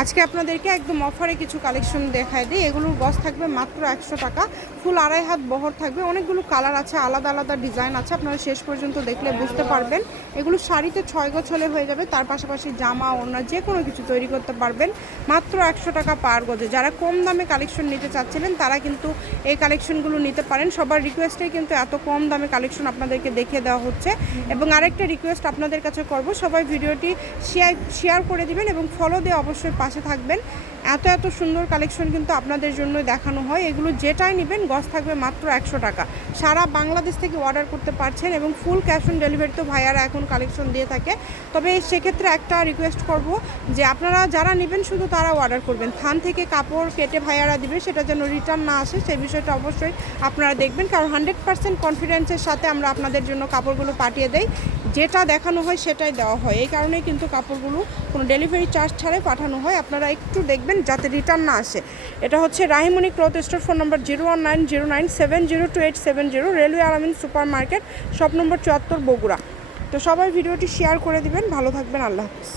আজকে আপনাদেরকে একদম অফারে কিছু কালেকশন দেখায় দিই। এগুলোর গজ থাকবে মাত্র 100 টাকা, ফুল আড়াই হাত বহর থাকবে। অনেকগুলো কালার আছে, আলাদা আলাদা ডিজাইন আছে, আপনারা শেষ পর্যন্ত দেখলে বুঝতে পারবেন। এগুলো শাড়িতে 6 গজ হলে হয়ে যাবে, তার পাশাপাশি জামা ওড়না যে কোনো কিছু তৈরি করতে পারবেন মাত্র 100 টাকা পার গজে। যারা কম দামে কালেকশন নিতে চাচ্ছিলেন তারা কিন্তু এই কালেকশনগুলো নিতে পারেন। সবার রিকোয়েস্টেই কিন্তু এত কম দামে কালেকশন আপনাদেরকে দেখিয়ে দেওয়া হচ্ছে। এবং আরেকটা রিকোয়েস্ট আপনাদের কাছে করব, সবাই ভিডিওটি শেয়ার করে দিবেন এবং ফলো দিয়ে অবশ্যই পাশে থাকবেন। এত এত সুন্দর কালেকশন কিন্তু আপনাদের জন্য দেখানো হয়। এগুলো যেটাই নেবেন গজ থাকবে মাত্র 100 টাকা। সারা বাংলাদেশ থেকে অর্ডার করতে পারছেন এবং ফুল ক্যাশ অন ডেলিভারি তো ভাইয়ারা এখন কালেকশন দিয়ে থাকে। তবে সেক্ষেত্রে একটা রিকোয়েস্ট করব যে আপনারা যারা নেবেন শুধু তারা অর্ডার করবেন। থান থেকে কাপড় কেটে ভাইয়ারা দিবে, সেটা যেন রিটার্ন না আসে সেই বিষয়টা অবশ্যই আপনারা দেখবেন, কারণ 100% কনফিডেন্সের সাথে আমরা আপনাদের জন্য কাপড়গুলো পাঠিয়ে দেই। যেটা দেখানো হয় সেটাই দেওয়া হয়, এই কারণেই কিন্তু কাপড়গুলো কোনো ডেলিভারি চার্জ ছাড়াই পাঠানো হয়। আপনারা একটু দেখবেন যাতে রিটার্ন না আসে। এটা হচ্ছে Rahimoni cloth store, phone number 01909702870, railway Alamin super market, shop number 74, Bogura. তো সবাই ভিডিওটি শেয়ার করে দিবেন। ভালো থাকবেন, আল্লাহ হাফিজ।